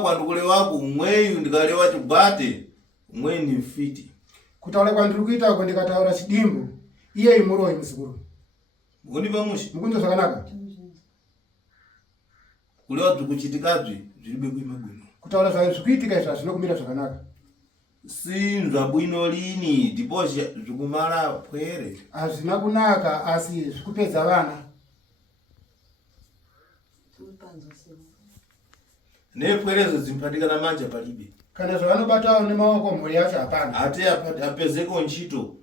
kwandukule wako umweyu ndikalewa chibate umwe ni mfiti kutaula kwandikuita ko ndikataura chidimbu iye imuroyi musikuru mukundiva mushi mukunzo zvakanaka kulewa dzikuchitikabzi zviribe kuima bwino kutaura zvayo zvikuitika izva zvinokumira zvakanaka sinzva bwino lini ndiposha zvikumala pwere hazvina kunaka asi zvikupedza vana nepwerezo dzimpatikana manja palibe kana zvavanobatawo nemaoko mhuri yacho hapana ate apezeko ntchito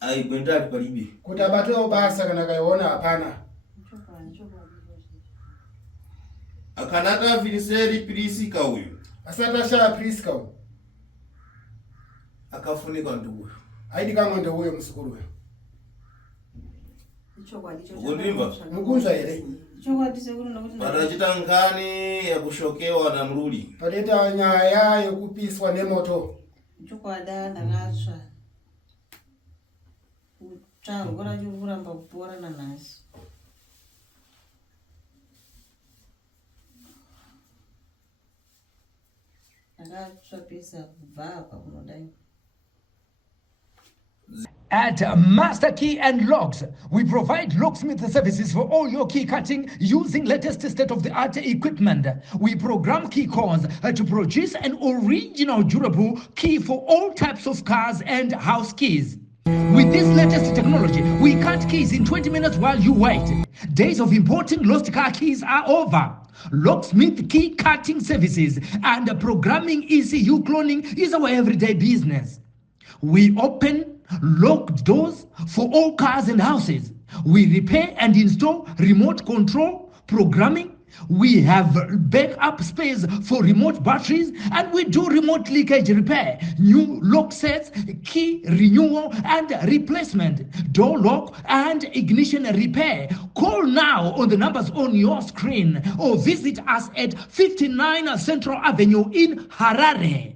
aikwendali palibe kuti abatewo basa kana kaiona hapana akanaka afiniseri Priska uyu asati ashaya Priska uyu akafunika ndugu aidi kamwe ndeuyo musikuru uyo ukundimva mukunzva here patachita nkhani yakushokewa na mluli pateta nyaya yekupiswa nemoto chokwada ndakatsva kutsvagora chokuramba kupora nanhasi ndakatsva pesa kubva apa kunodai. At Master Key and Locks, we provide locksmith services for all your key cutting using latest state-of-the-art equipment. We program key cores to produce an original durable key for all types of cars and house keys. With this latest technology, we cut keys in 20 minutes while you wait. Days of importing lost car keys are over. Locksmith key cutting services and programming ECU cloning is our everyday business. We open locked doors for all cars and houses. We repair and install remote control programming. We have backup space for remote batteries, and we do remote leakage repair, new lock sets, key renewal and replacement, door lock and ignition repair. Call now on the numbers on your screen or visit us at 59 Central Avenue in Harare.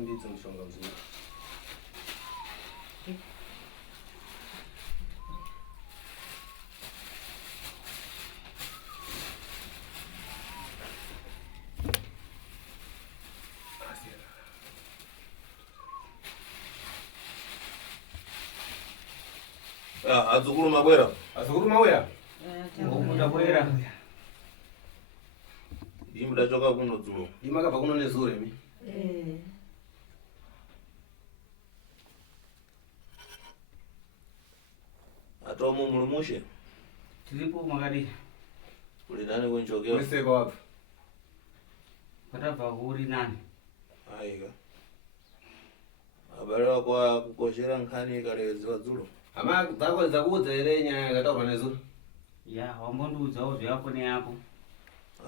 Nditse mshonga mzuri. adzukulu mabwera Azukuru mawera. Ndakubwera. Mabwera. imdachoka kuno dzulo Imakabva kuno nezuro mi. atomo mulumushe tiripo makadi uli nani kunchokera Uliseka wapi? patabva uri nani aika abale wako kukoshera nkhani kaleziwa dzulo Ama dzako dzakuudza ere nyaya yakataurwa nezuro? ya wambondiudzawo zveyapo neyapo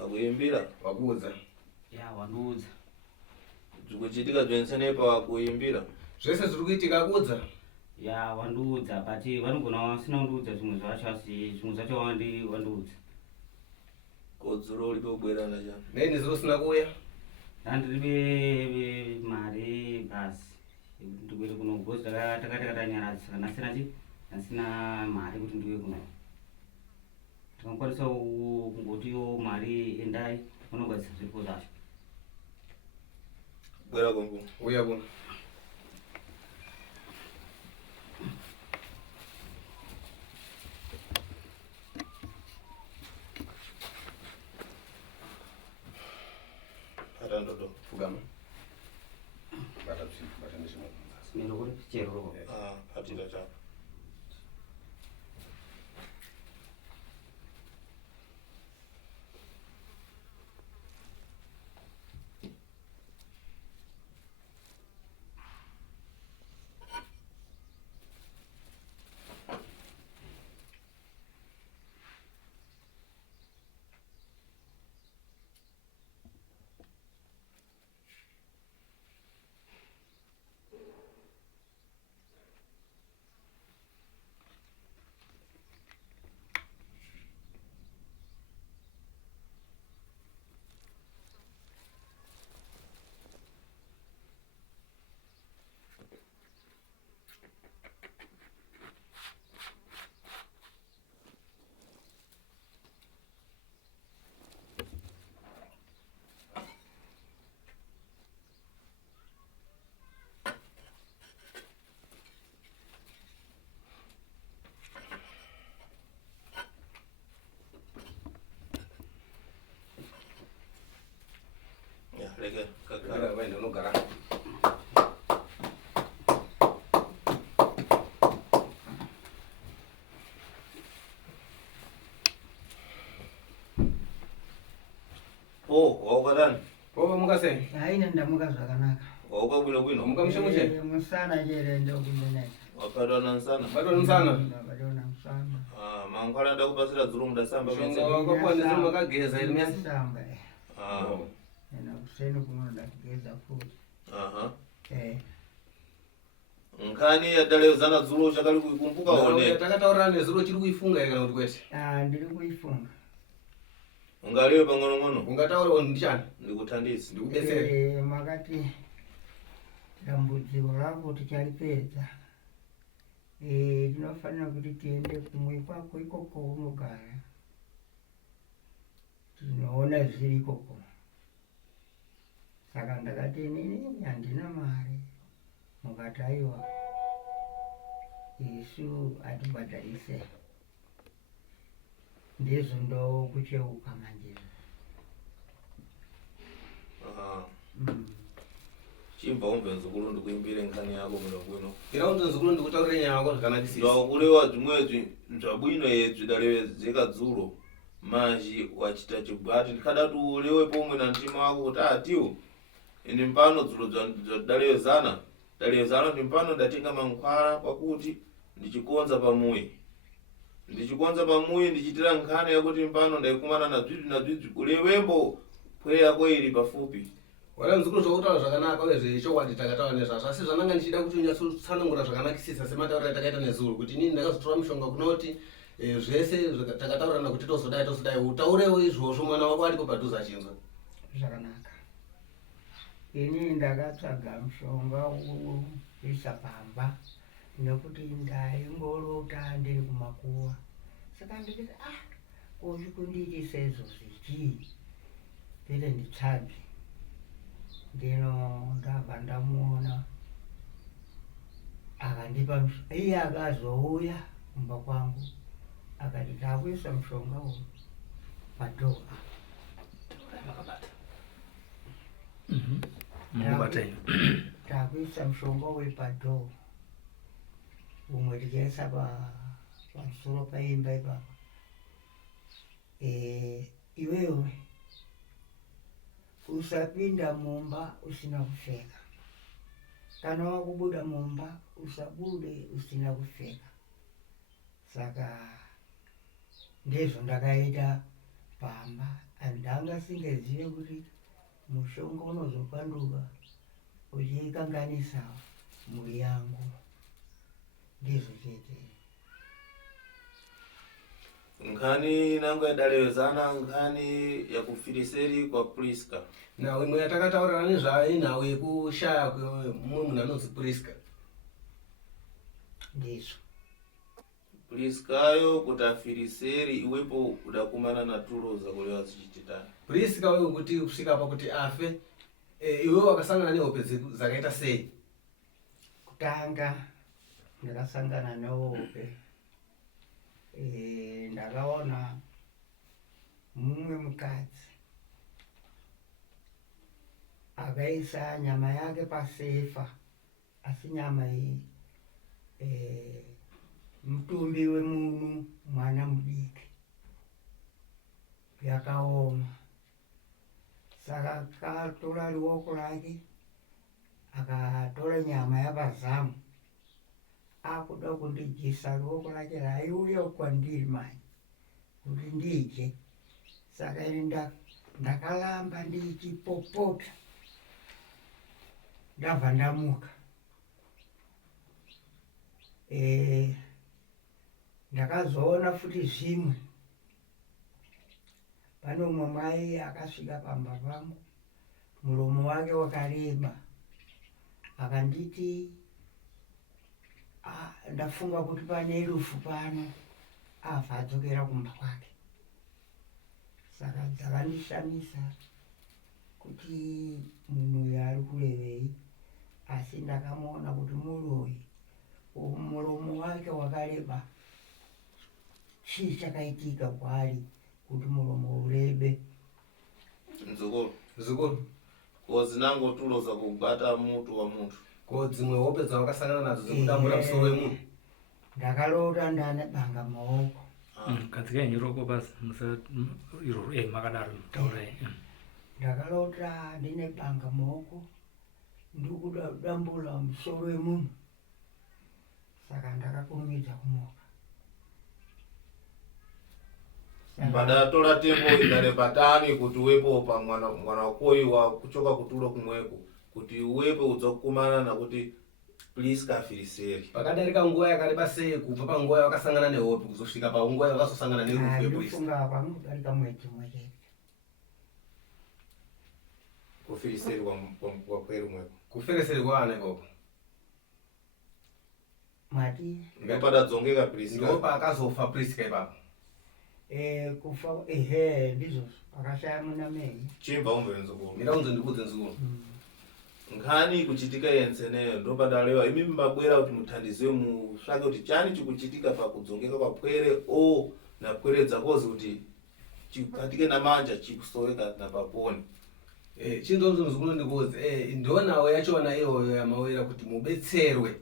akuimbira Wakuudza. ya wandiudza zvikuchitika zvensenepa wakuimbira Zvese zviri kuitika kuudza. ya wandiudza but vanogona vasina kundiudza zvimwe zvacho asi zvimwe zvacho wandiudza kodzulo ulipe kubwerana chani Nei nezuro sina kuuya. ndandiribe mari basi ndikuende kuno gozi takatanyaradza saka ndasina mari kuti ndiuye kuno ndingakwanisa kungotiwo mari endai unogadzisa zvipo zvacho bwera kongu Uya kuno. atandodo Fugama. Bata ndishimo. nero kuri chero roko atita chapa Bambo, waukadani? Baba mukase. Haina ndamuka zvakanaka. Wauka bwino. Mukamshe mushe. Musana jere ndo kunene. Wakadana nsana. Badona msana. Badona msana. Mankhwala ndakupasira dzulu mudasamba Shonga wakapuwa nezuru makageza ili mesi. Samba. Ah. Ena kuseni kuno ndakugeza futi. Aha. Nkhani yadalezana dzulu chakali kuikumbuka one. Takataurana nezuru chiri kuifunga kana kuti kwete. Ndiri kuifunga. Ungaliwe pang'ono-ng'ono. Ungataura ndichani? Ndikuthandise. Ndikubetsere. Makati dambudziko rako ticharipedza. Tinofanira kuti tiende kumwe kwako ikoko unogara. Tinoona zviri ikoko. Saka ndakati inini handina mari. Mukati aiwa. Isu atibhadharise. Ndizvo ndokucheuka manje. Chimba umve nzukulu ndikuimbire nkhani yako muno bwino. Ira unze nzukulu ndikutaurire nyaya yako zvakanakisisa. Ndakulewa dzimwedzi zvabwino yedzi dalewedzeka dzulo. Manji wachita chibwati ndikada tuulewe pomwe na mtima wako kuti atiwo. Ine mpano dzulo dzadalewezana. Dalewezana ndi mpano ndatenga mankhwala pakuti ndichikonza pamuyi. Ndichikonza pamuyi ndichitira nkhani yakuti mpano ndaikumana na dzidzi ulewembo pwe yako ili pafupi. Wala nzukulu zvautaura zvakanaka uye chokwadi takataura nezvazvo asi zvananga ndichida kuti unyatsotsanangura zvakanakisisa sematauriro atakaita nezuro kuti inini ndakazotora mushonga kunoti zvese takataurana kuti tozodai utaurewo izvozvo mwana wako aripo padhuze achinzwa. Zvakanaka. Ini ndakatsvaga mushonga wekuisa pamba nekuti ndaingorota ndiri kumakuwa. Saka ndikati kuzvikundiitisa izvozvi chii? Pere nditsvage. Ndino ndabva ndamuona akandipa iye akazouya kumba kwangu akati takuisa mushonga uyu padhoa. Takuisa mushonga uyu padhoa. Umwe tichaisa pamusoro paimba ipapa. Iwewe usapinda mumba usina kupfeka. Kana wakubuda mumba usabude usina kupfeka. Saka ndizvo ndakaita pamba. Andanga singazive kuti mushonga unozopanduka uchikanganisa mhuri yangu. Ndizvo chete. Nkhani nangu yadalewezana nkhani yakufiriseri kwa Priska. Na imwe yatakataurana nezvayo nawo yekushaya kwemumwe munhu anonzi Priska. Ndizvo. Priskayo kuti afiriseri iwepo udakumana na tulo zakulewa zichititana. Priska wewe kuti kusvika apa kuti afe iwe wakasangana nehope dzakaita sei? Kutanga ndakasangana nehope. Ndakaona mumwe mukadzi akaisa nyama yake pasefa asi nyama iyi mutumbi wemunhu mwana mudiki yakaoma. Saka akatora ruoko rake akatora nyama yapazamu akuda kundijisa ruoko rake raiuya kwandiri manje kuti ndidye. Saka ini ndakalamba ndichipopota ndabva ndamuka. Ndakazoona futi zvimwe. Pane umwe mai akasvika pamba pangu muromo wake wakareba akanditi ndafunga kuti pane rufu pano abva adzokera kumba kwake. Saka dzakandishamisa kuti munhu uyu ari kurevei, asi ndakamuona kuti muroyi muromo wake wakareba. Chii chakaitika kwaari kuti muromo urebe? Nzukuru. Kozi nango tulo za kubata mutu wa mutu. Ko dzimwe hope dzawakasangana nadzo dzekudambura musoro wemunhu. Ndakarota ndane banga maoko. Katika nyiroko basi musa makadaro mtaurai. ndakalota ndine banga moko ndikudambula msoro wemunhu saka ndakakurumidza kumuka. Padatola tembo idare patani kuti uwepo pa mwana wakoyi wa kuchoka kutulo kumweko kuti uwepo udzokumana na kuti please kafiriseri. Pakadarika nguwa yakareba sei kubva panguwa yakasangana nehope kuzosvika panguwa yakazosangana nerufu yepolisi? Ndofunga pangudarika mwedzi mwechete. Kufiriseri kwa kweru mweko. Kufereseri kwa ana ikoko. Mati Ngapada dzongeka Priska. Ndopa akazofa Priska ipapo. Kufa ndizvo akashaya muna mei. Chimba umvenzo ko. Ndiraunze ndikudze nzukuru. Nkhani kuchitika yenseneyo ndopadalewa imi mbabwera kuti muthandizwe musvake kuti chani chikuchitika pakudzongeka kwa pwere na pwere dzakozi kuti chikatike namanja chikusoweka napaponi. Chinzonzo nzukuru ndikudze ndionawo yachona iyoyo yamawera kuti mubetserwe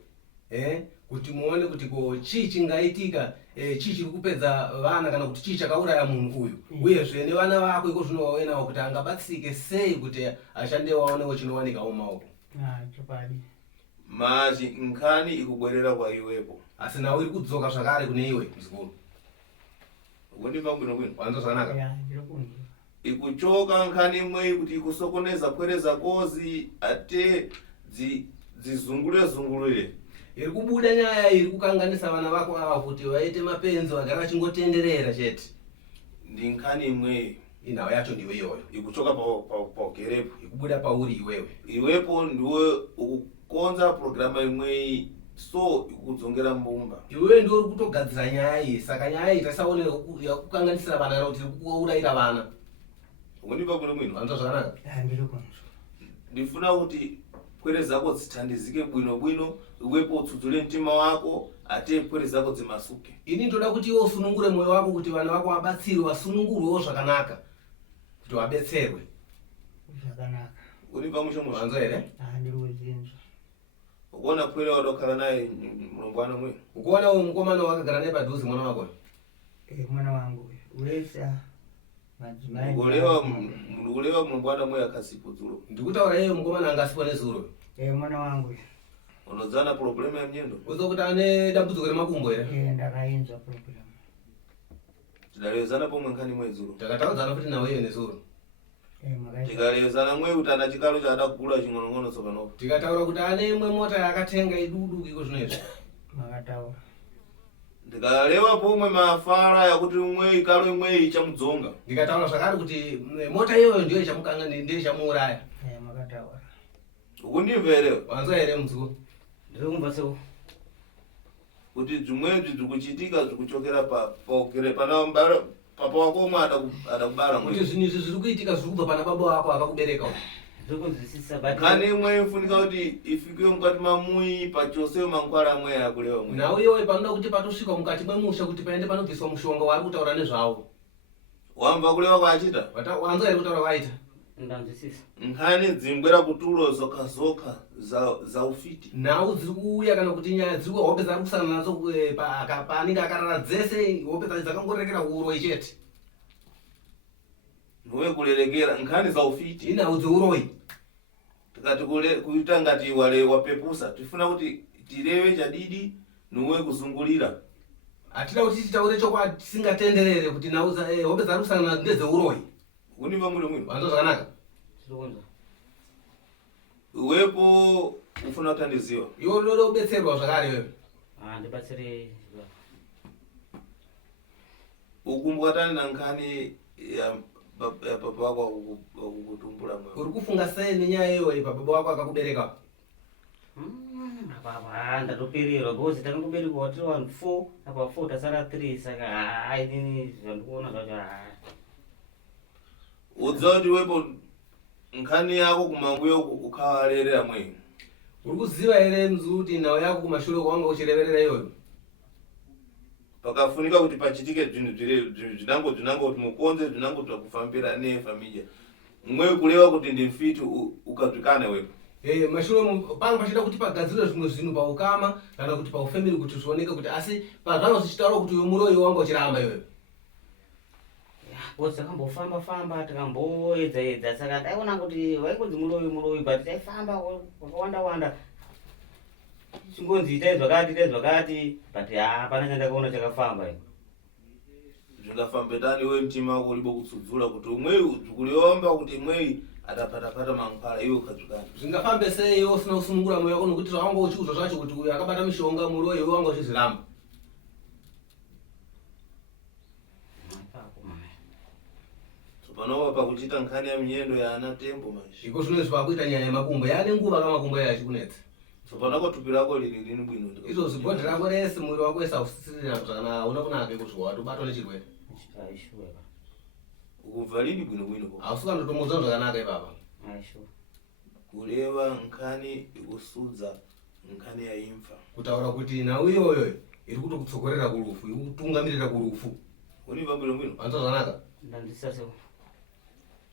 kuti muone kuti ko chii chingaitika chii chiri kupedza vana kana kuti chii chakauraya munhu uyu uyezve nevana vako iko zvinowawenawo kuti angabatsike sei kuti ashande waonewo chinowanikawo maoko. Chokwadi. Maji nkhani ikubwerera kwa iwepo. Asi nawe iri kudzoka zvakare kune iwe mzukuru. Ukundimva bwino. Wanzo zvakanaka? Ndinokunzwa. Ikuchoka nkhani imwe kuti ikusokoneza pwere zakozi ate dzizungulire. Iri kubuda nyaya iri kukanganisa vana vako ava kuti vaite mapenzi vagara vachingotenderera chete. Ndi nkhani imwe Inawo yacho ndiwe iyoyo. ikuchoka pa gerepo. Ikubuda pauri iwewe. Iwepo ndiwe ukukonza programa imwe so ikudzongera mbumba. Iwewe ndiwe uri kutogadzira nyaya iyi saka nyaya iyi tasaonera kukanganisira vana kana kuti iri kuurayira vana. Ukundimva bwino. Wanzo zvakanaka? Ndinokunzwa. Ndifuna kuti pwere zako dzithandizike bwino iwepo utsudzule mtima wako ate pwere zako dzimasuke. Ini ndoda kuti iwe usunungure moyo wako kuti vana vako vabatsirwe vasunungurwewo zvakanaka kuti vabetserwe. Zvakanaka. Unimva mushomo Wanzo here? Ndiri kuzinzwa. Ukuona pwere wadokhala naye mlongwana mwe. Ukuona uyu mukomana wakagara naye padhuze mwana wako? Mwana wangu wesa madzimai. Ulewa mlongwana mwe akasipo dzulo. Ndikutaura iye mukomana angasipo nezuro. Mwana wangu. Unodzana problema ya mnyendo. Uzo kuti ane dambudziko remakumbo here? Ndakainzwa problem. Tidalezana pomwe nkhani mwe dzulo. Takataudzana kuti nawe iye nezuro. Tikalezana mwe kuti ana chikalo chada kugula ching'onong'ono tsopanopo. Tikataura kuti ane imwe mota yakatenga idudu iko zvinoizvi. Makataura. Ndikalewa pomwe mafara yakuti umwe ikalo imwe ichamudzonga. Ndikataura zvakare kuti mota iyoyo ndiyo ichamukanga ndiyo ichamuuraya. Makataura. Ukundimverewa. Wanzo here muzukuru? Ndiri kumva seko. Kuti dzimwebzi dzikuchitika dzikuchokera pana mbara papa wako omwe adakubara Kuti zvinhu izvi zviri kuitika zviri kubva pana baba wako akakubereka. Ndiri kunzwisisa but nkhani imwe ifunika kuti ifikiwe mukati mamuyi pachose mankhwala amwe yakulewa mwe. Nawe iyoyo panoda kuti patosvika mukati mwemusha kuti paende panobviswa mushonga waari kutaura nezvawo. Wamva kulewa kwaachita? Wanzo here kutaura kwaita? ndanzwisisa. Nkhani dzimbwera kutulo zokha za ufiti. Nhau dziri kuuya kana kuti nyaya dziri hope dzari kusangana nadzo paanenge akarara dzese hope dzakangorekera kuuroi chete. Nhuwe kulerekera nkhani za ufiti. Inhau dzeuroi. Tikati kuita ngati wapepusa tifuna kuti tireve chadidi nuwe kuzungulira. Atida kuti titaure chokwadi tisingatenderere kuti nhau hope dzari kusangana nadzo ndedzeuroi. Unimva muri mwini. Wanzo zvakanaka? Ndiri kunzwa. Uwepo ufuna kutandiziwa. Iwe unoda kubetserwa zvakare wewe. Ndibatsire. Ukumbuka tani na nkhani ya papa wako kukutumbula mwe. Uri kufunga sei nenyaya iyoyi pababa wako akakubereka? Apa ndatopererwa because takangoberekwa tiri vanhu 4 apa 4 tasara 3 saka inini zvandikuona zvacho Udza kuti wepo nkhani yako kumambuyo ukhawarerera mwe. Uri kuziva here mzuu kuti nhau yako kumashure kwawanga uchireverera iyoyo? Pakafunika kuti pachitike zvinango kuti mukonze zvinango zvakufambira nefamilia. Mwe kulewa kuti ndi mfiti ukadzikane wepo. Mashure panga pachida kuti pagadzirwe zvimwe zvinhu paukama kana kuti paufamily kuti zvioneke kuti asi pazvano zvichitaura kuti uyu muroi wanga uchiramba iwewe. bosi takambofamba takamboedza saka taiona kuti vaikonzi muroyi but taifamba wakawanda chingonzi itai zvakati but hapana chandakaona chakafamba. Zvingafambe tani we mtima wako ulibo kutsudzula kuti umwe udzikuliomba kuti imwe atapata mankhwala iwe ukadzukana. Zvingafambe sei iwe usina kusunungura moyo wako nokuti zvawango uchiudzwa zvacho kuti uyu akabata mishonga muroyi iwe wanga uchizviramba. Panopa pakuchita nkhani ya mnyendo ya ana tembo mashi. Iko zvino zvakuita nyaya yemakumbo yane nguva kamakumbo yacho kunetsa. So panako thupi lako lili bwino. Izo zibhodhi rako rese mwiri wako wese ausisirira zvakanaka unakunaka kusvika watobatwa nechirwere. Aishuwe. Ukubva lini bwino ko? Ausikandotomudza zvakanaka ipapa. Aishuwe. Kureva nkhani ikusudza nkhani ya imfa. Kutaura kuti na uyoyo iri kutokutsokorera kurufu, iri kutungamirira kurufu. Unimva bwino. Anza zvakanaka. Ndandisase.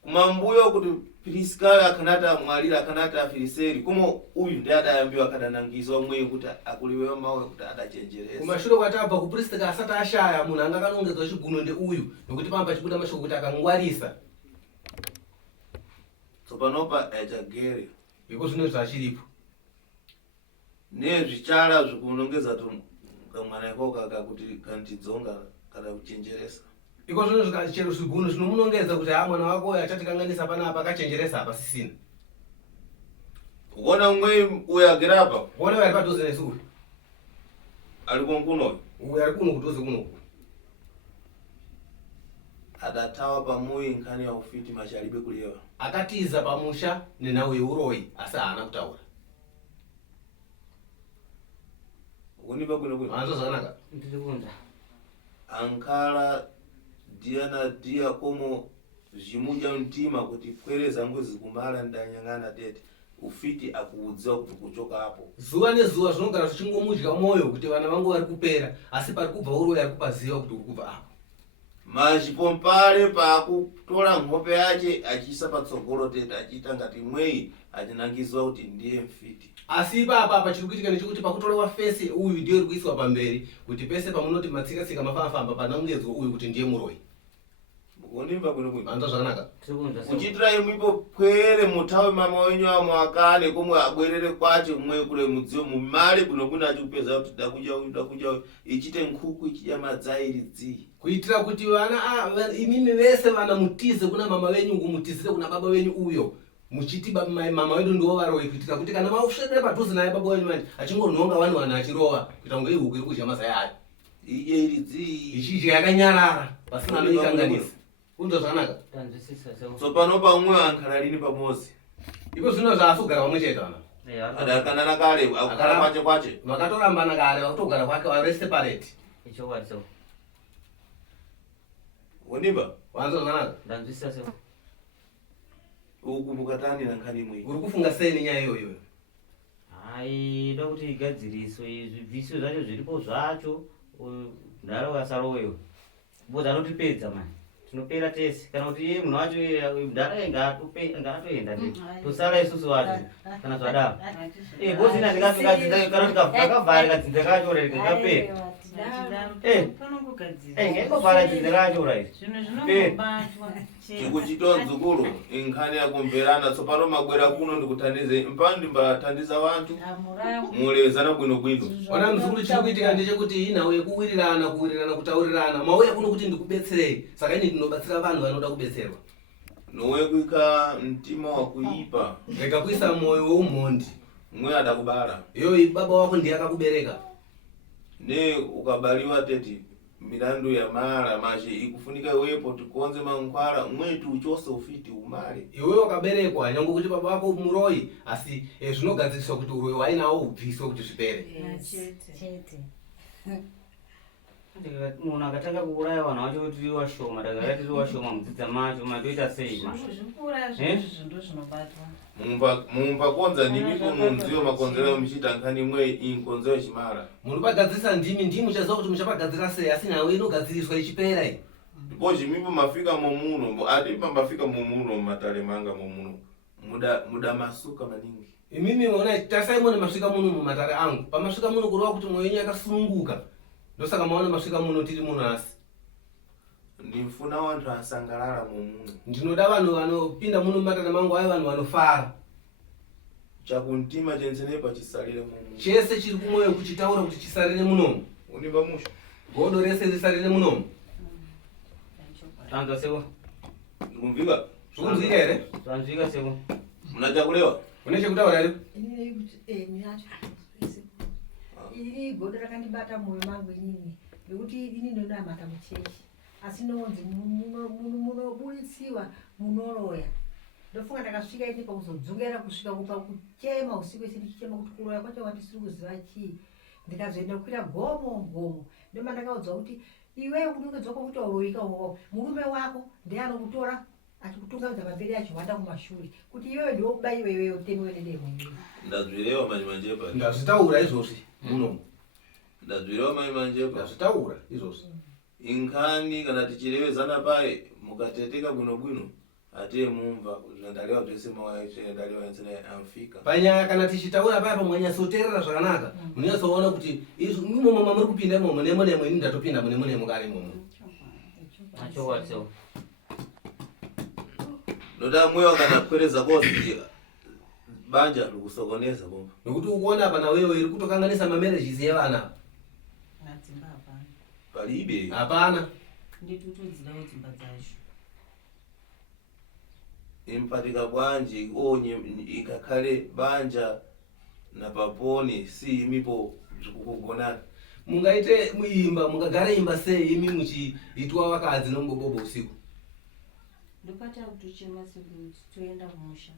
Kumambuyo kuti Priska akanata mwalira akanata afiriseri kumo uyu ndiye adayambiwa kadanangizwa umwe kuti akuliwewa mawe kuti adachenjeresa. Kumashure kwatabva kuPriska asati ashaya munhu anga kanongedzwa chiguno ndeuyu nokuti pamba chibuda mashoko kuti akangwarisa. So panopa achagere. Iko zvino zvachiripo. Nezvichala zvikunongeza kamwana yako kuti kantidzonga kana kuchenjeresa. Iko zvino zvikachero zviguno zvinomunongedza kuti mwana wako achatikanganisa panapa akachenjeresa apa sisina. Uona umwe uyo agera apa? Uona vari padhuze nesu. Ali kunkuno. Uyu ari kuno kudhuze kuno. Adatawa pamoyi nkhani ya ufiti mashalibe kulewa. Akatiza pamusha nenawe uroyi asi haana kutaura. Unimva bwino. Anza zvakanaka. Ndirikunza. Ankala dia komo zvimuja mtima kuti pwere zangu zikumala ndanyang'ana tete ufiti akuudziwa kuti kuchoka hapo. Zuva nezuva zvinogara zvichingomudya moyo kuti vana vangu vari kupera asi pari kubva uroyi ari kupaziva kuti uri kubva apo. Mazhipompare pakutora nhope yache achiisa patsogoro tete achiita ngati mwei achinangizwa kuti ndiye mfiti. Asi ipapa chiri kuitika nechekuti pakutorewa fesi uyu ndiyo iri kuiswa pamberi kuti pese pamunoti matsika mafamba panongedzwa uyu kuti ndiye muroyi. Unimva bwino. Anza zvakanaka. Uchitira imwipo pwere mutawe mama wenyu amwakane komwe abwerere kwacho mwe kule mudziyo mumali bwino achikupedza kuti dakuja ichite nkuku ichidya madzairi dzii. Kuitira kuti vana imimi vese vana mutize kuna mama wenyu ngumutizire kuna baba wenyu uyo. Muchiti mama wedu ndiwo varoyi kuitira kuti kana mausvedere padhuze naye baba wenyu manje achingonhonga vanhu achirova kuita kunge ihuku iri kudya mazai ayo. Iye iri dzii. Ichidya yakanyarara pasina anoikanganisa. Unzwa zvakanaka. So panopa umwe ankhala lini pamozi. Iko zvino zvaasogara pamwe chete vana. Adakanana kale akugara kwache. Vakatorambana kare vakutogara kwake vari separate. Icho wariso. Unimva? Wanzwa zvakanaka. Ndandisase. Ukumbuka tani na nkhani imwe. Uri kufunga sei nenyaya iyoyo? Hai, da kuti igadziriswe zvibviso zvacho zviripo zvacho ndaro asaroyo. Bodza anotipedza mani. Tinopera tese kana kuti iye munhu wacho ndara ngatoenda tosara isusu wacho kana zvadaro. Bosi ina ndikafika kana tikavhara kadzinza kacho rega kapera. Ngekuvhara dzinza racho right. Chikuchitonzukuru inkhani yakumverana tsopano magwera kuno ndikutandize mpano ndimbatandiza vantu mulezana bwino. Ona mzukuru chiri kuitika ndechekuti inhawu yekuwirirana kutaurirana mauya kuno kuti ndikubetserei saka ini ndinobatsira vanhu vanoda kubetserwa. Nowe kuika mtima wakuipa Rega kuisa moyo weumhondi. mwe adakubara. Iyoyi baba wako ndiye akakubereka. Ne ukabaliwa teti milandu ya mara mashi ikufunika wepo tukonze mankhwala mwetu uchose ufiti umale. Iwe wakaberekwa nyango kuti baba wako muroyi asi zvinogadziriswa kuti uroyi wainawo ubviswe kuti zvipere. Chete. Munhu akatanga kuuraya vanhu vacho tiri washoma dagara tiri washoma mudzidza macho matoita sei ma Zvikura zvinhu zvinobatwa. Mumba konza nimipo munziyo makonzero muchita nkhani imwe inkonzero chimara. Munhu pagadzirisa ndimi muchaziva kuti muchapagadzira sei asi nawe inogadziriswa ichipera iyi. Ndipo zvimipo mafika momuno ati pambafika momuno matale manga momuno muda masuka maningi. Imimi ona tasai mone masvika muno mumatare angu pamasvika muno kurova kuti mwoyo wenyu yakasununguka ndosaka maona masvika muno tiri muno asi. ndimfuna wanthu asangalala mumuno. ndinoda vanhu vanopinda muno mumatana mangu ayo vanhu vanofara. chakumtima chenzenepa chisalire mumuno. chese chiri kumwoyo kuchitaura kuti chisarire munomu. Unimba musho. godo rese risarire munomu. Tanza seko. Kumvika? Zvikunzwika here? Tanzika seko. Muna chakulewa? Une chekutaura here? Iri godo rakandibata mwoyo mangu inini ngekuti inini ndinonamata muchechi asi ndonzi munobulitsiwa munoloya ndofunga ndakasvika ini pakuzodzungera kusvika kupa kuchema usiku ese ndichichema kuti kuroya kwacho wandisiri kuziva chii ndikazoenda kukwira gomo ndoma ndakaudzwa kuti iwewe unongedzwa kwakuti wauroyika murume wako ndiye anokutora achikutungamidza pamberi achihwanda kumashure kuti iwewe ndiwo kuba iwewe utemiwe nedemwe. Ndadzvirewa manje manjepa. Ndazvitaura izvozvi munomu. Ndadzvirewa manje manjepa. Ndazvitaura izvozvi. Inkhani kana tichirevezana paye mukateteka bwino atiye mumva zvandarewa zvese ndalewa enzina amfika. Panyaya kana tichitaura paya pamwanyasoteerera zvakanaka munyasoona kuti imomo muri kupinda imomo nemo ini ndatopinda munemo kare imomo. Acho watso. Ndoda mwewa kana kwereza kozi banja rikusokoneza bomba. Nokuti ukuona apa nawewe iri kutokanganisa mamarriages evana. Nadzimba hapana. Palibe. Hapana. Nditutudzilawo dzimba dzacho. Impatika bwanji onye ikakhale banja napaponi si imipo zvikukugonana. Mungaite muimba mungagara imba sei imi muchiitwa vakadzi nombobobo usiku. Ndopata kutochema sekuti toenda kumusha.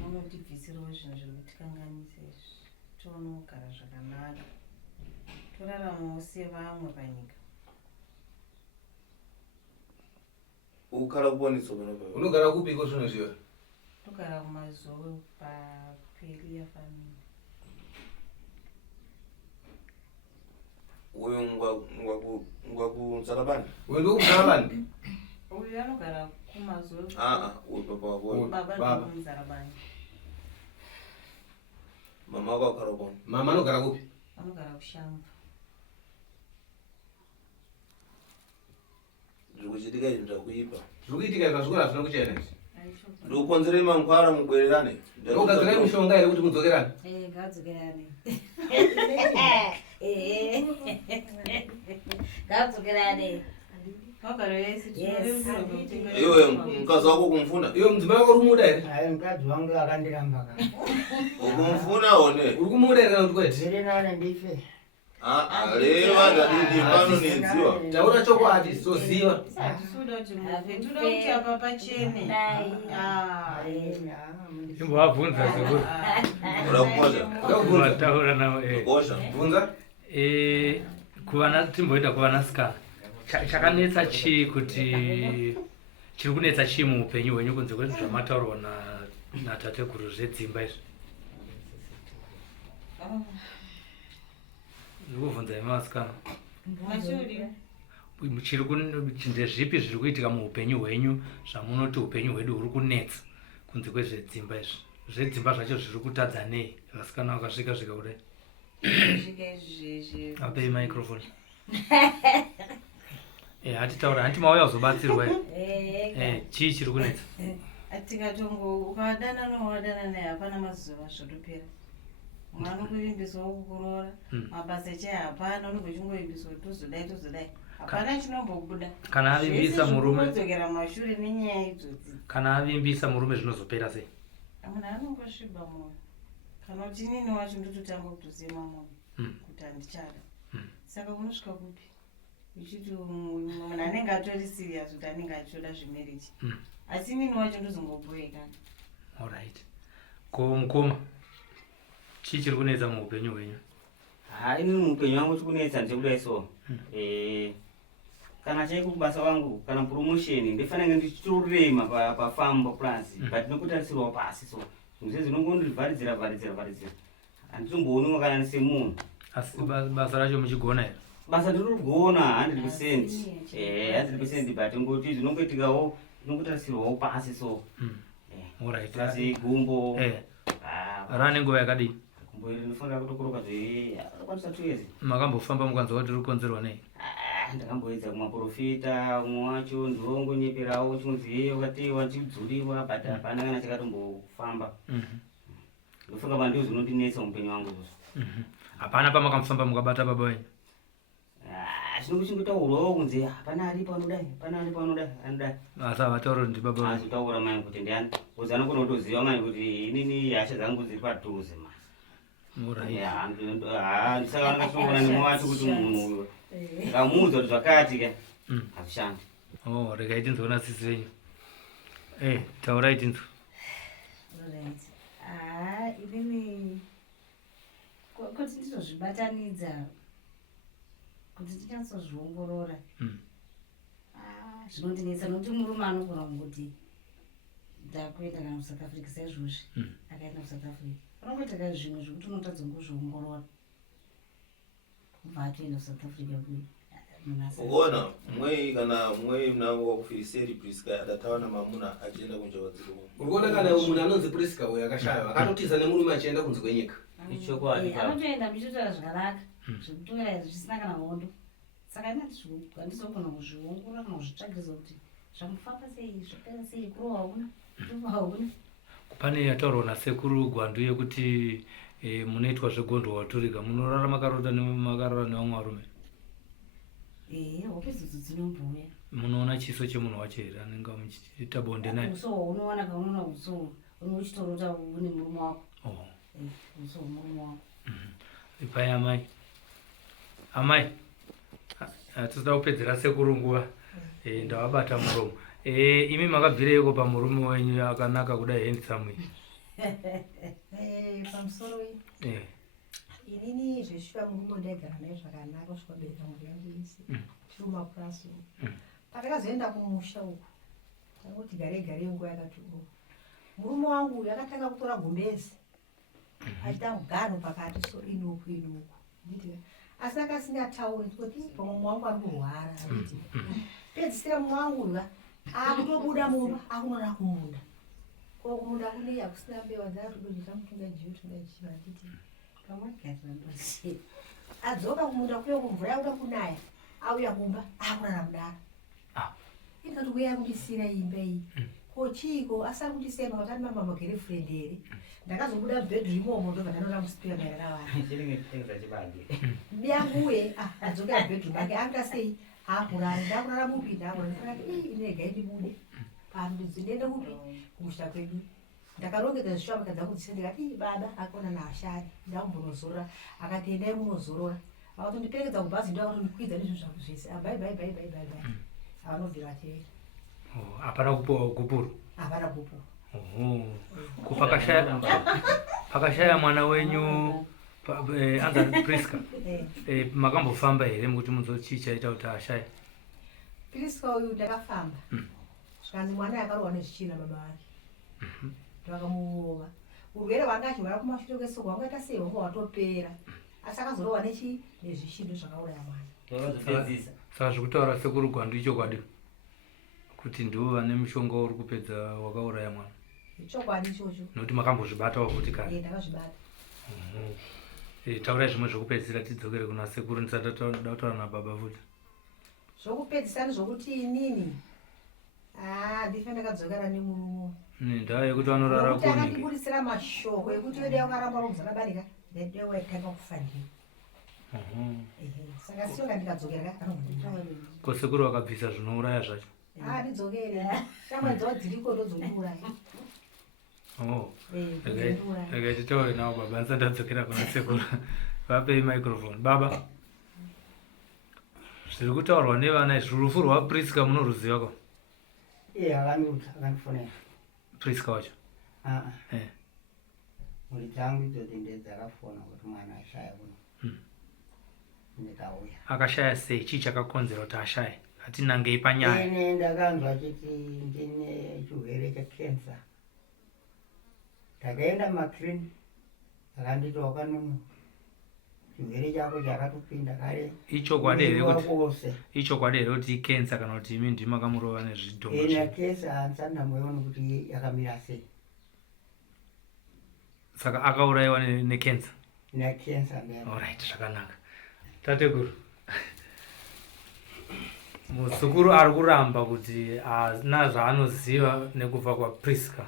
Munotibvisirawo zvinhu zvinotikanganisa izvi. Tonogara zvakanaka. Toraramawo sevamwe panyika. Ukhala kuponiswa panopa. Unogara kupiko zvino zviwa? Togara kumazowe paperi yafamily. Uyo ngwakudzalabani? Uyo ndokuzalabani? Uyu anogara kumazowe. Uyu papa wako. Baba ndokuzalabani. Mama wako akhala kupona? Mama anogara kupi? Anogara kushamba. Zvikuchitika izvi zvakuipa. Zvirikuitika izvi zvazvikora zvina kuchena izvi. Ndikukonzere mankhwara mubwererane. Ndokugadzira mishonga here kuti mudzokerane? Ngadzokerane. Ngadzokerane. Iwe mkazi wako kumfuna? Iwe mudzimai wako urikumuda here? Hayi mukadzi wangu akandiramba kana. Ukumfuna one? Urikumuda here kana kuti kwete? Zviri nane ndife. Reva ndadidi pano nidziwa. Taura chokwadi soziva. Tisuda kuti mufe, toda kuti apa pachene. Imbovabvunza zvikuru. Urakukosha? Mataura nawo Kosha. Bvunza? Kuvana timboenda kuvanasikana. Chakanetsa chii kuti chiri kunetsa chii muupenyu hwenyu kunze kwezvi zvamataurwa natateguru zvedzimba izvi? Ndikubvunza imi vasikana. Ndezvipi zviri kuitika muupenyu hwenyu zvamunoti upenyu hwedu huri kunetsa kunze kwezvedzimba izvi? Zvedzimba zvacho zviri kutadza nei? Vasikana vakasvika kudai. Apei microphone. Hatitaura, hatimauya kuzobatsirwa here. Chii chiri kunetsa? Tikatongo ukadana nowadana naye hapana mazuva zvotopera. Mwana ukuvimbiswa kukurora, mabasa che hapana, unogochingovimbiswa tozodai. Hapana chinombobuda. Kana avimbisa murume. Zvinodzokera mashure nenyaya idzodzi. Kana avimbisa murume zvinozopera sei? Munhu anongosviba mwoyo. Kana kuti inini wacho ndototanga kutozema mwoyo kuti handichada. Saka unosvika kupi? Uchiti munhu anenge atori serious kuti anenge achiyoda zvemarriage. Asi inini wacho ndozongoboekana. Alright. Ko mukoma. Chii chiri kunetsa muupenyu hwenyu? Inini muupenyu wangu chiri kunetsa ndechekudai so. Kana chaiko kubasa wangu kana promotion ndifanira ndichitorema pafamba plus but ndokutarisirwa pasi so. Zvese zvinongondivharidzira. Handitombooni kana semunhu. Asi basa racho muchigona here? Basa ndirikugona 100%. 100% but ngoti zvinongoitikawo zvinongotarisirwawo pasi so. Alright. Asi gumbo. Rane nguva yakadini? Gumbo iri ndinofanira kutokoroka zvakwanisa 2 years. Makambofamba mukanzwa kuti riri kukonzerwa nei? ndakamboedza kumaprofita umwe wacho ndiwongonyeperawo chikunzi wakatiwa chidzuriwa but hapana kana chakatombofamba. Ndofunga kuti ndizvo zvinondinetsa muupenyu wangu izvozvo. Hapana pamakafamba mukabata baba wenyu? Chinongotaurawo kunzi hapana aripo anodai, hapana aripo anodai, anodai. Asi havataura ndi baba wenyu? Azotaura mai kuti ndiani, kuti anogona kutoziva mai kuti inini hasha dzangu dziri padhuze mai. Saka vakashongona nemwe wacho kuti munhu uyo ndikamuudza kuti zvakati ka hazvishandi. Regai tinzoona tsitsi venyu. Taurai tinzo. Inini kuti ndizozvibatanidza kuti tinyatsozviongorora zvinondinetsa nokuti murume anogona kungokuti ndakuenda kana kuSouth Africa saizvozvi akaenda kuSouth Africa anongoita zvimwe zvokuti unotadza kungozviongorora kubva atoenda kuSouth Africa ukaona mwei kana mwei mnango wakufiriseri Priska adatawana mamuna achienda kunja wadziro. Ukaona kana munhu anonzi Priska uyo akashaya akatotiza nemurume achienda kunze kwenyika. Anotoenda michitotora zvakanaka zvekutora zvisina kana hondo. Saka handizogona kuzviongorora kana kuzvitsvagiriza kuti zvamufamba sei zvapera sei kurowa hauna kutuva hauna. Pane yataurwa nasekuru Gwandu yekuti munoitwa zvegondo waturika munorara makarara nevamwe varume. Hope idzodzo dzinomboya. Munoona chiso chemunhu wacho here anenge muchiita bonde naye? Uso unoona kaunoona uso unochitorota une murume wako. Uso murume wako. Ipai amai. Amai. Toda kupedzera sekuru nguva. Ndavabata muromo. Imi makabvireiko pamurume wenyu akanaka kudai handsome? Pamusoro iyi. Inini zveshuwa murume ndaigara naye zvakanaka kusvika bereka mhuri yangu yese. Tiri mumapurazi. Patakazoenda kumusha uku. Tangoti gare nguva yakati murume wangu uyu akatanga kutora gumbezi. Aita mugano pakati so inuku. Nditi asi akasingatauri kuti pamwe mumwe wangu ari kurwara. Nditi pedzisira mumwe wangu uyu akutobuda mumba akunona kumunda. Kumunda kune akusina mbewa dzarudonita mutunga jiva nditi kamwagarirandose adzoka kumunda kuyo kumvura yakuda kunaya auya kumba akunana mudara ikati kuya kundisira imba iyi kochiko asari kundisema kuti mama magirlfriend here ndakazobuda mubhedroom imomo ndobva ndanoda musipira mairaravana miyanguye adzoka mubhedroom ake akuita sei akurara ndakurara mupi ndakurara inega ndibude pandinende kupi kumusha kwedu ndakarongedza zvishwa makadza kudzisa ndikati baba akaona naashari ndakumbonozorora akati endai munozorora akatondiperekedza kubhazi ndakatonikwidza nezvinhu zvangu zvese bye avanobvira vatevera. Hapana kupuwa gupuru? Hapana gupuru. Pakashaya mwana wenyu anza Priska makambofamba here mukuti muzochichaita kuti ashaya? Priska uyu ndakafamba zvikanzi mwana akarohwa nezvichina baba vake ndakamuova urwere hwanga achirwara kumashure kwesoko hwangaita sei hwanga hwatopera asi akazorohwa nezvishindo zvakauraya mwana. Saka zvekutaura sekuru Gwandu ichokwadi kuti ndivo vane mushonga uri kupedza wakauraya mwana? Ichokwadi ichocho. Nokuti makambozvibatawo kuti kare? Ndakazvibata. Taurai zvimwe zvokupedzisira tidzokere kuna sekuru ndisati ndataura nababa futi. Zvokupedzisira zvokuti inini ndife ndakadzokera nemurume. Ndaa yekuti vanorara kuti akandibudisira mashoko ekuti wedu yakaramba kudzana barika ndewe waitanga kufa ndiyo. Saka sioka ndikadzokera anongondiuraya. Ko sekuru vakabvisa zvinouraya zvacho? Ndidzokere shamwari dzavo dziriko ndodzondiuraya. Regai titaure navo baba ndisati ndadzokera kuna sekuru. Vapei microphone. Baba, zviri kutaurwa nevana izvi rufu rwaPriska munoruziva ko? Akandifonera. Priska wacho? Mhuri dzangu idzodzi ndedzakafona kuti mwana ashaya kuno. Ndikauya. Akashaya sei? Chii chakakonzera kuti ashaye? Hatinangei panyaya. Ine ndakanzwa chiti ndine chirwere chekensa. Ndakaenda makrini akanditi wakanonoka. Chirwere chako chakatopinda kare. Ichokwadi here kuti ikensa kana kuti imi ndimi makamurova nezvidhongo? Ine kensa handisati ndamboiona kuti yakamira sei. Saka akaurayiwa nekensa? Nekensa. Alright, zvakanaka. Tatekuru. muzukuru ari kuramba kuti hazina zvaanoziva nekubva kwaPriska.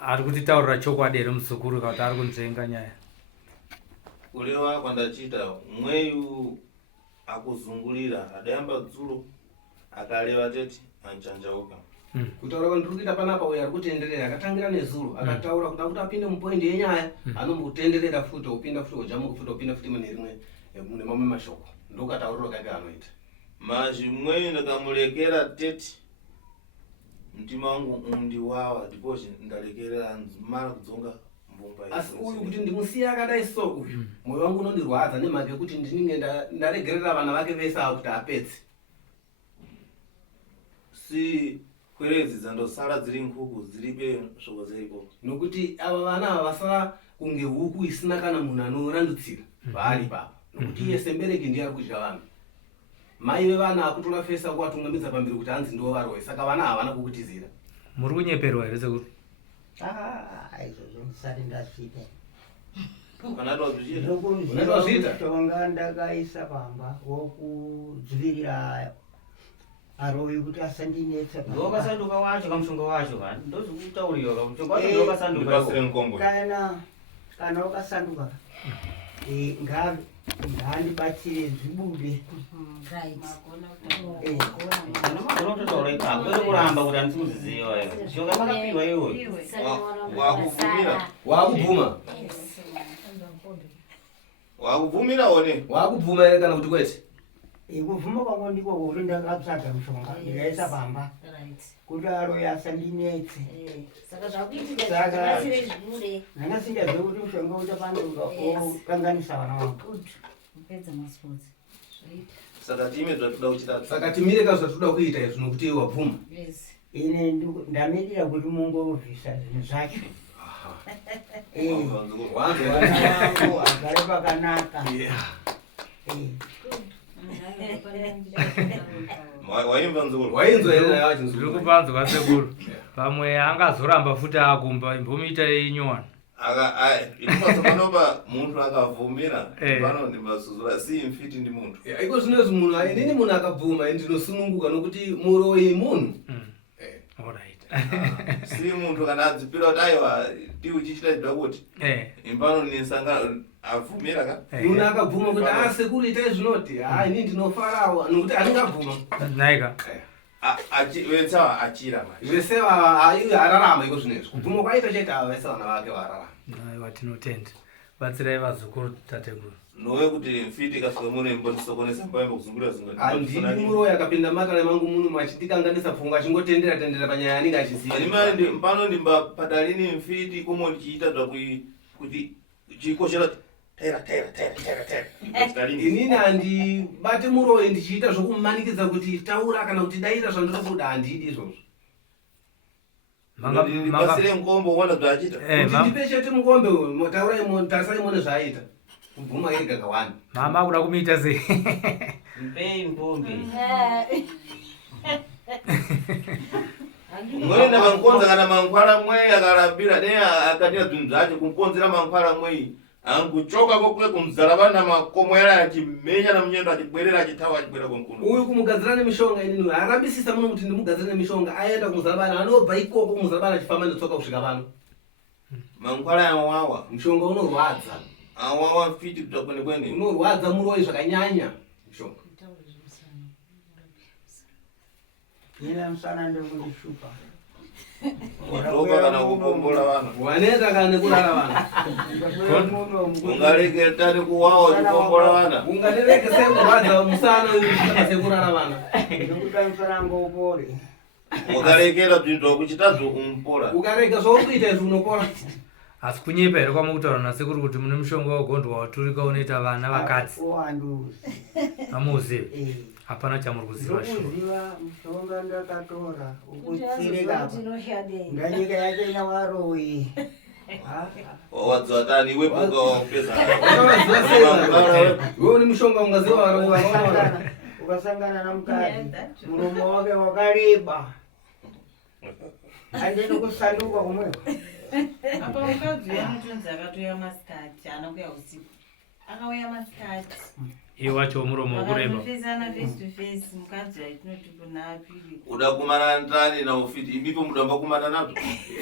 Ari kutitaurira chokwadi here muzukuru kuti ari kunzvenga nyaya. Kureva kwandachita mweyu akuzungulira adayamba dzulo akareva tete anchanjauka. kutaura vanhu tiri kuita panapa uyo ari kutenderera akatangira nezuro akataura kuda kuti apinde mupoindi yenyaya anombotenderera futi opinda futi ojamuka futi opinda futi mune rimwe mune mamwe mashoko ndokatauriro kake anoita Mazhi mweyu ndakamulekera tete mtima wangu undiwawa ndipochi ndalekerera mara kudzonga mbumba. asi uyu kuti ndimusiya akadai so uyu mwoyo wangu unondirwadza nemhaka yekuti ndinenge ndaregerera vana vake vese ava kuti apedze. Si kwerezi dzandosara dziri nkuku dziribe shoko dziripo nokuti ava vana ava vasara kunge huku isina kana munhu anorandutsira vaari papa nokuti iye sembereki ndiye ari kudya vanhu. Mai vevana akutora fesa kuvatungamidza pamberi kuti hanzi ndivo varoyi saka vana havana kukutizira. Muri kunyeperwa here sekuru? Izvozvo ndisati ndasvika. Unaitwa zviita? Mushonga ndakaisa pamba wokudzivirira aroyi kuti asandinetsa. Ndokasanduka wacho kamushonga wacho vanhu ndozvekutauriwa kamushonga wacho ndokasanduka. ndipasire mukombo. Kana wakasanduka ngaandibatsire zvibude. Magona kutotaura ipapo kwete kuramba kuti handisi kuziziva mishonga makapiwa iyoyo. Wakuvumira Wakubvuma wakuvumira one wakubvuma here kana kuti kwete? Kuvhuma kwangu ndiko kuti ndakatsvaga mushonga ndikaisa pamba kuti aroyi asandinetse. Saka ndakasingazve kuti mushonga uchapanduka okanganisa vana vangu. saka time zvatoda kuchita saka timireka zvatoda kuita izvi nokuti iwe wabvuma. Ine ndamirira kuti mungovhisa zvinhu zvacho. Vana vangu agare pakanaka. waimva nzukuru Wainzwa here naye Zviri wachinzukuru? kupanzwa sekuru. Pamwe angazoramba futi akumba imbomuita inyowani. inomatsopanopa muntu akavhumira Eh. pano ndimbasuzura si mfiti ndi muntu Iko zvinezvi munhu inini munhu akabvuma ndinosununguka nokuti muroyi munhu. Alright. si muntu kana adzipira kuti aiwa ti uchichita chida kuti impano nisanga avhumira ka Munhu akabvuma kuti sekuru itai zvinoti ini ndinofarawo nokuti andingabvuma. Naika. vetsawa achira manje Vese ararama iko zvinezvi kubvuma kwaita chete ava vese vana vake vararama. Aiwa tinotenda. Batsirai vazukuru tateguru. nowe kuti mfiti kasvika mune mbondisokonesa mbaimba kuzungurira Handidi muroyi akapinda makale mangu muno machidikanganisa pfungwa achingotendera tendera panyaya yanenge achiziva. mpano ndimbapadalini mfiti komo ndichiita kuti chikoshera Inini handibate muroyi ndichiita zvokumanikidza kuti taura kana kuti daira zvandiri kuda handidi izvozvo. ndipasire mukombo kuona zvaachita Kuti ndipe chete mukombe uyu tarisai mone zvaaita kubvuma iri kakawanda. Mama akuda kumuita sei? Mpei mukombe. mweni ndamankonza kana mankhwala mweyi akarambira ne akatira zvinhu zvacho kumponzera mankhwala mweyi anguchoka kokule kumzarava namakomo yara achimenya namunyendo achibwerera achitawa achibwera kwemkuno Uyu kumugadzira nemishonga inini harambisisa muno kuti ndimugadzire nemishonga aenda kumuzarabana anobva ikoko kumuzarabana achifamba netsoka kusvika pano. mankhwala yawawa Mushonga unorwadza. awawa mfiti kuta kwene kwene Unorwadza muroyi zvakanyanya mushonga. Ine musana ndikundishupa. kutoka kana kukombola vana Waneta kana nekurara vana. ungareketani kuwawa kukombola vana Unganereke sekurwadza musana uyu kusvika sekurara vana. Ndikuda musana ngopore. ukarekera zvinhu zvakuchitadzo umpola Ukarega zvaurikuita izvi unopora. Asi kunyepa here kwamukutaura nasekuru kuti mune mushonga wegondwa waturika unoita vana vakadzi. Wanduzi. Hamuuzivi. Hapana chamuri kuziva shuwa. Ndikuziva mushonga ndakatora ukutsirekapa. Ndanyika yacho ina waroyi. wadziwatani iwe boka wapeza Ukaziva sei? Wewe ni mushonga ungaziva varoyi vakaona. Ukasangana na mukadzi muromo wake wakareba. Handidi kusanduka kumwepo. apa mukadzi uya mutunzi akatoya masikati haana kuya usiku akauya masikati iye wacho muromo wokureba vakatofesana face to face mukadzi aitinoti kuna apiri udakumana ndani na ufiti imipo mudamba kumana nazo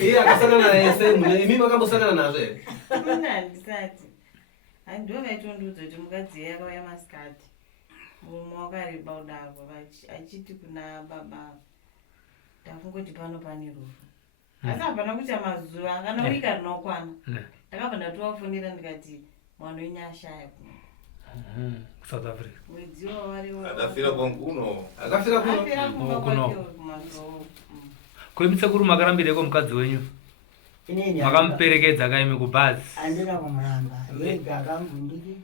iye akasangana naye same imi makambosangana nazo ere kuna handisati ndo vaitondiudza kuti mukadzi iye akauya masikati murume wakareba udako achiti kuna baba ndafungoti pano pane rufu asi hapana kuita mazuva akana wika rinokwana ndakabva ndatovafonera ndikati mwana wenyu ashaya South Africa mwedzi wawariwo akafira kwanguno akafira kuno kumba kumazowo kuimitsa kuri makarambireko mukadzi wenyu inini makamuperekedza kaimi kubhazi andina kumuramba yega akangundiki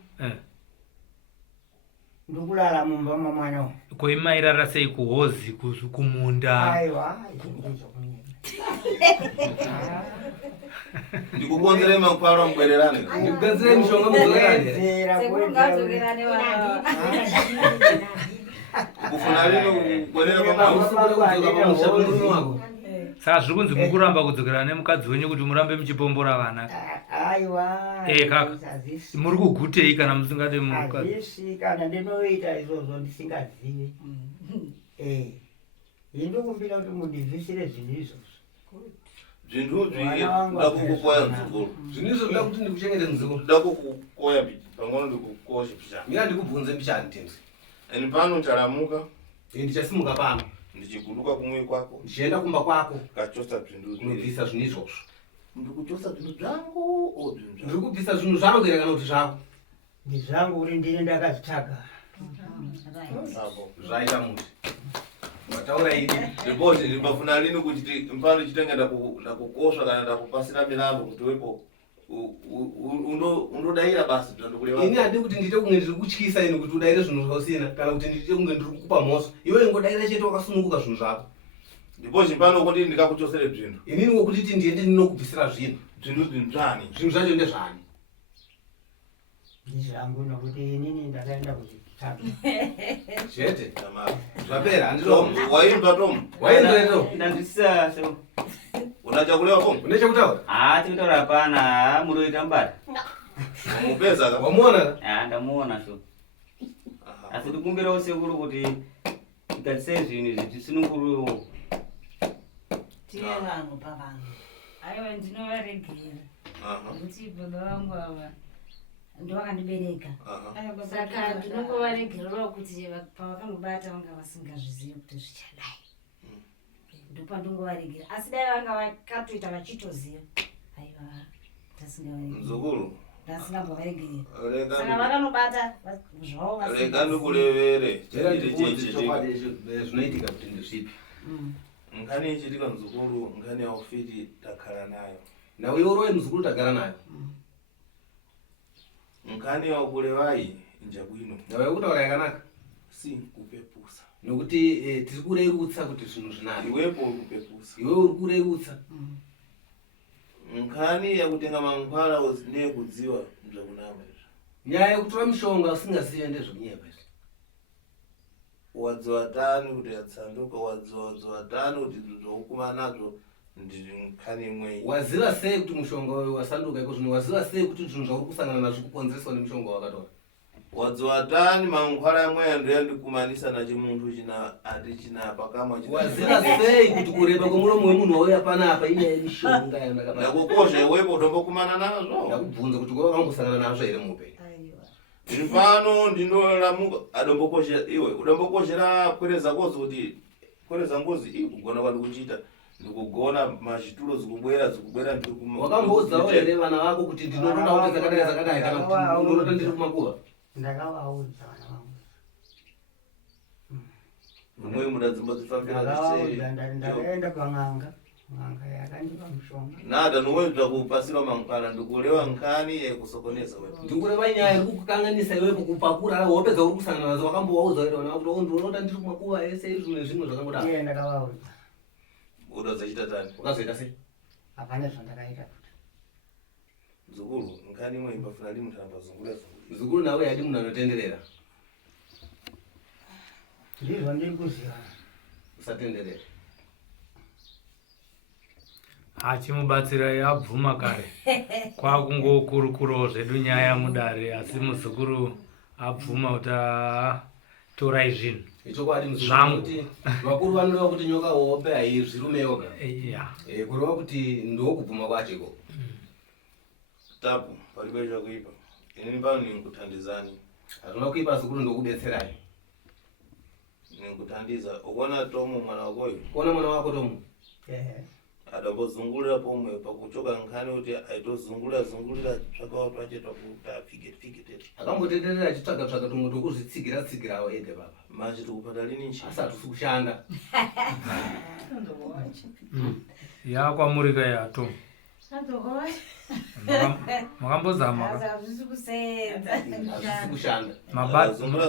ndikulala mumba mamwana uyu koimairara sei kuhozi kumunda aiwa ichindizvokunyema ndikukonzere makwaro mbwererane ndikugadzire mishonga muzoerane sekungadzokerane kufuna lino kubwerera pamushauri wako saka zviri kunzi mukuramba kudzokerana nemukadzi wenyu kuti murambe muchipombora vana aiwa kaka muri kugutei kana musingade hazvisi kana ndinoita izvozvo ndisingazivi indikumbira kuti mundibvisire zvinhu izvozvo zvinduzvi ndakukukoya mzukuru zvinizvo ndoda kuti ndikuchengete mzukuru ndakukukoya pangano ndikukoshe pichani mina ndikubvunze mbichani tenzi eni pano chalamuka ndichasimuka pano ndichiguduka kumwe kwako ndichienda kumba kwako kachosa bvinduzvi kunobvisa zvinhu izvozvo ndikuchosa zvinhu zvangu ndiri kubvisa zvinhu zvangu here kana kuti zvangu ndizvangu kuti ndini ndakazvitsvaga zvaita muti wataura ini ripoti ndibafuna lini kuti mpano chitenga ndakukosha kana ndakupasira milambo kuti wepo undodaira basi bzvandikureva ini handi kuti ndiite kunge ndiri kutyisa ini kuti udaire zvinhu zvausina kana kuti ndiite kunge ndiri kukupa mhoso iwe ingodaira chete wakasununguka zvinhu zvako ndipo chimpano kuti ndikakuchosere bzvinhu inini wokutiti ndiende ndinokubvisira zvinhu zvinhu zvinzvani zvinhu zvacho ndezvani ndizvangu nokuti inini ndakaenda kuchitsvaga chete tamara zvapera handiro waimba tomu waindoeto ndandisisa so una chakureva tomu une chekutaura tikutaura hapana muroita mubata mupeza ka wamuona ndamuona so asi ndikumbirawo sekuru kuti tikatise zvinhu izvi tisinunguruwo tive vanhu pavanhu aiwa ndinovaregera nokuti baba vangu ava ndovakanibereka saka ndinongovaregererawo kuti pavakanobata vanga vasingazvizivi kuti zvichadai ndopandongovaregera asi dai vanga vakatoita vachitoziva aiwa mzukuru ndasingambovaregerera saka vakanobata zvavo rega ndikurevere zvinoitika kuti ndezvipi nkhani ichitika mzukuru nkhani yaufiti takhala nayo nawe iworowe mzukuru tagara nayo nkhani yakulevayi njabwino nawe kutaura yakanaka si kupepusa nokuti tiri kurerutsa kuti zvinhu zvinari iwepo uri kupepusa iwe uri kurerutsa nkhani yakutenga mankhwala neyekudziwa zvakunama izvo nyaya yekutora mishonga usingazive ndezvekunyepa izvi wadziwa tani kuti yatsanduka wadziwa tani kuti zvaukuma nazvo nkhani imweyi waziva sei kuti mushonga uyu wasanduka iko zvino waziva sei kuti zvinhu zvauri kusangana nazvo kukonzereswa nemushonga wakatora wadziwa tani mankhwala amweya ndoyandikumanisa nachimuntu ati chinapa kamwa waziva sei kuti kureba kwemuromo wemunhu wauya panapa inyaya yemishonga yandakukosha iwepo utombokumana nazvo ndakubvunza kuti wakangosangana nazvo here muupenyu ndiri pano ndinolamuka adombokosha iwe udombokoshera kwereza kozi kuti kwereza ngozi kugona kwandi kuchita ndikugona machitulo zikubwera wakamboudzawo here vana vako kuti ndinotoda kuti zakadai kana kuti unoda ndiri kumakuva ndakavaudza vana vangu umwe muda dzimba dzifambira ndakaenda pang'anga ng'anga yakandipa mushonga nada nowebva kupasira mankhwala ndikureva nkhani yekusokoneza wepo ndikureva nyaya iri kukukanganisa iwepo kupakura wapedza uri kusangana nazo wakambovaudza here vana vako kuti ndinoda ndiri kumakuva ese zvimwe nezvimwe zvakangodaro iye ndakavaudza uda dzachita tani ukazoita sei hapana zvandakaita kuti mzukuru nkhani imwe imbafuna ndi munthu ambazungulira mzukuru nawe hadi munhu anotenderera ndizvo ndiri kuziva usatenderera achimubatsira abvuma kare kwakungokurukurawo zvedu nyaya mudare, asi muzukuru abvuma kuti torai zvinhu ichokwadi muzukuru kuti vakuru vanoreva kuti nyoka hope haizvirume yoga kureva kuti ndokubvuma kwachiko. Tapu palibe chakuipa, inini pano nikuthandizani. Hazvina kuipa zukuru, ndokubetserai. Nikuthandiza ukuona Tomu mwana wakoyo, kuona mwana wako Tomu adambozungulira pomwe pakuchoka nkhani kuti aitozungulira tsvaka watu acheta kuti afike akambotenderera achitsvaga tumwe tokuzvitsigira ende baba. manje tikupata lini nchi asati sikushanda yakwamurika yato makambozama asikushanda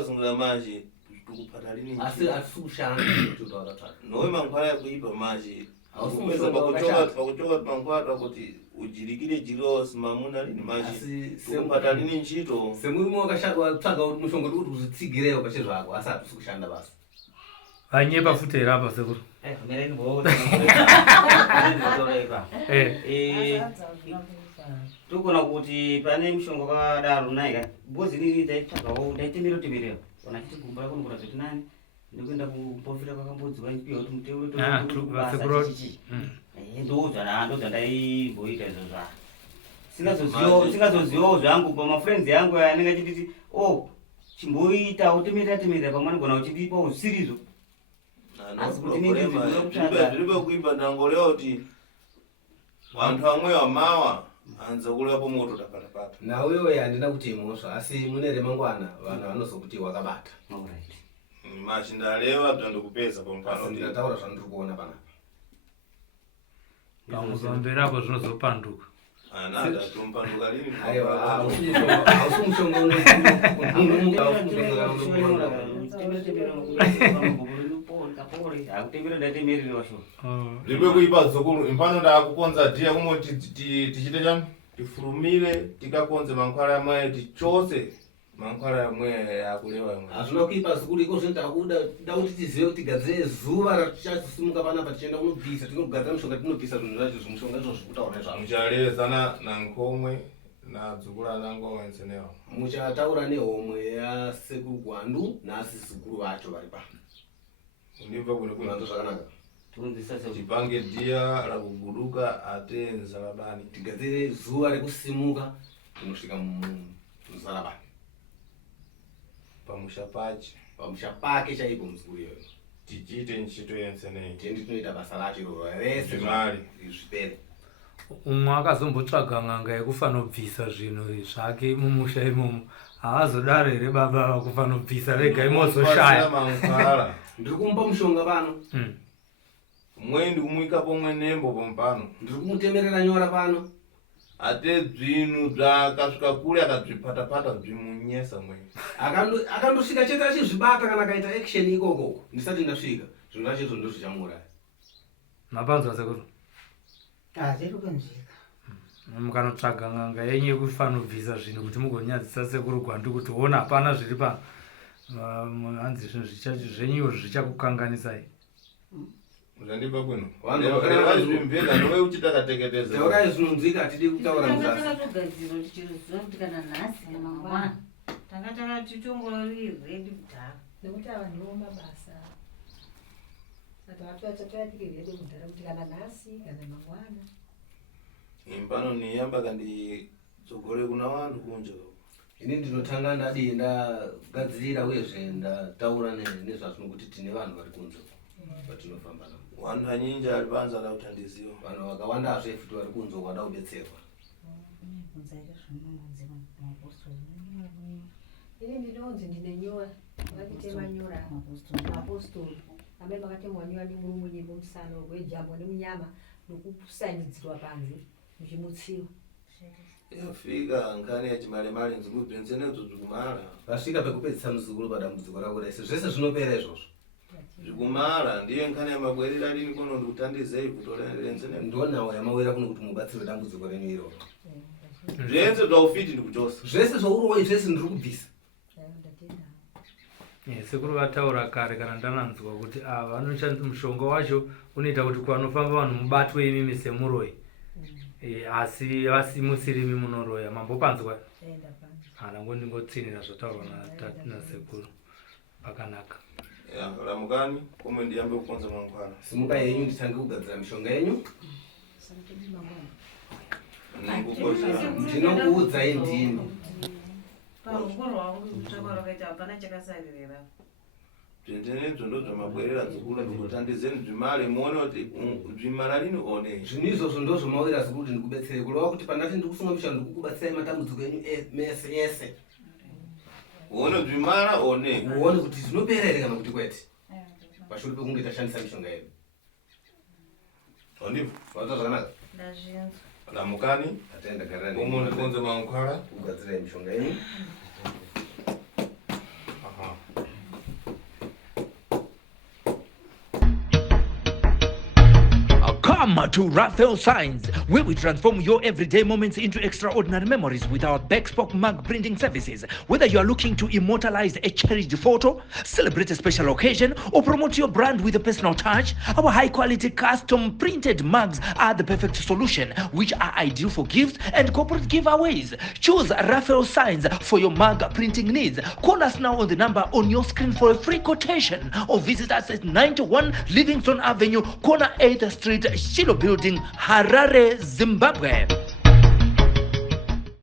zungulira manje tikupata lini nchi asikushanda nowe mankhwala yakuipa manje Ausumeza pakuchoka mankhwala kuti ujirikire jiro simamuna lini manje tikupata lini nchito semurimo wakashadwa tsvaga mushonga kuti uzvitsigirewo pachezvako asati sikushanda basi vanyepa futi here apa sekuru tokona kuti pane mushonga wakadaro naika bhozi nini taitsvagawo taitemerotemerera kana chitigumba kunogona zvoti nani ndikuenda kupofira kwakambodziwa ipiwa kuti muteuro ndodzandaimboita izvo singazozivawo zvangu pamafriends yangu anenge achititi chimboitawo temerera pamwe anogona kuchidipa usirizvo zviribe kuipa ndangoleva kuti vantu vamwe vamawa hanze kulepo moto tapatapata nawewe handina kuti imosva asi mune remangwana vanhu vanozokuti wakabata machindaleva bzandokupedza pamupano ndinataura zvandiri kuona panapa pamuzomberi apo zvinozopanduka tompanduka lini hausi mushonga zviribe kuipa zukuru impano ndakukonza dhiya kumoti tichite chani tifurumire tikakonze mankhwala yamwe tichose mankhwala yamwe yakuleva yamwe hazvina kuipa zukuru iko zvindakuda kuti tizive kuti tigadzire zuva ratichasimuka panapa tichienda kunobvisa tinogadzira mushonga tinobvisa zvinhu zvacho zvimushonga izvo zvekutaura nezvavo muchalezana nankomwe nadzukura nangomwe nsenewa muchataura nehomwe yasekuru Gwandu naasisukuru vacho vari pano ndibva kunokunato zvakanaka tipange dhiya rakuguduka ate nzalabani tigadzire zuva rekusimuka tinosvika muzalabani pamusha pake chaipo muzukuru iyoyo tichiite nchito yensenei tiendi tinoita basa lacho iroro rese mari zvipere umwe akazombotsvaga n'anga yekufanobvisa zvinhu zvake mumusha imomo haazodaro here baba vakufanobvisa vega imozoshaya mankhwala ndiri kumupa mushonga pano mwe ndikumuika pomwe nembo pomupano ndiri kumutemerera nyora pano ate bzvinhu bzakasvika kure akabzvipatapata bzvimunyesa mwe akandosvika chete achizvibata kana akaita action ikoko ndisati ndasvika zvinhu zvacho izvo ndozvichamuuraya mapanzwa sekuru ziri kunzvika mukanotsvaga n'anga yenyu yekufanobvisa zvinhu kuti mugonyadzisa sekuru Gwandu kuti ona hapana zviri pa hanzi zvinhu zvenyuwo zvichakukanganisai zvandipa kwino vazvimbeka nove uchitakateketeza taurai zvinonzwika hatidi kutaura muzasi tichiziva kuti kana nhasi mangwana takataka tichongori redi kudhara nekuti ava ndiwo mabasa atatoyatiki redi kudhara kuti kana nhasi kana mangwana impano niyamba kandidzogore kuna vantu kunja ini ndinotanga ndadi ndagadzirira uyezve ndataura nezvazvinokuti tine vanhu vari kunze vatinofamba navo vanhu vanyinji ari panze ada kutandiziva vanhu vakawandazve futi vari kunze vada kubetserwa ini ndinonzi ndine nyora vakitema nyora apostoli amene makatemwa nyora nemurumwe nemumusana wejambo nemunyama nokusainidzirwa panze muchimutsiwa yafika nkhani yachimalemale nzikubvenzenedzo zvikumara vasvika pekupedzisa muzukuru padambudziko rako rese zvese zvinopera izvozvo zvikumara ndiye nkhani yamabwerera lini kuno ndikutandizei kutorenzenedzo ndonhawo yamawera kuno kuti mubatsirwe dambudziko renyu iroro zvenze zvaufiti ndikuchosa zvese zvauroi zvese ndiri kubvisa sekuru vataura kare kana ndananzwa kuti vanoshandisa mushonga wacho unoita kuti kwanofamba vanhu mubatwe imimi semuroi asi musirimi munoroya mambopanzwa Enda pana. hanango ndingotsinira zvotaurwa nasekuru pakanaka. Lamukani komwe ndiyambe kukonza mankhwala. Simuka yenyu nditange kugadzira mishonga yenyu. Ndinokuudza indini. Pamukuru wangu kuchokora kaita hapana chakasaririra. Zvenjenezvo ndo zvamabwerera dzikuru ndikutandizeni zvimare muone kuti zvimara lini one. Zvinhu izvozvo ndo zvomawira zikuru kuti ndikubetsere kureva kuti pandati ndikufunga mishonga ndikukubatsirai matambudziko enyu mese yese. Uone zvimara one. Uone kuti zvinopera here kana kuti kwete. Pashure pekunge tashandisa mishonga yedu. Ondipo. Wazwa zvakanaka? Ndazvinzwa. Lamukani Atenda garani. komwe ndikonza mankhwala. Kugadzirai mishonga yenyu. Come to Raphael Signs, where we transform your everyday moments into extraordinary memories with our bespoke mug printing services. Whether you are looking to immortalize a cherished photo, celebrate a special occasion, or promote your brand with a personal touch, our high-quality custom printed mugs are the perfect solution, which are ideal for gifts and corporate giveaways. Choose Raphael Signs for your mug printing needs. Call us now on the number on your screen for a free quotation, or visit us at 91 Livingston Avenue, corner 8th Street, Shilo Building, Harare, Zimbabwe.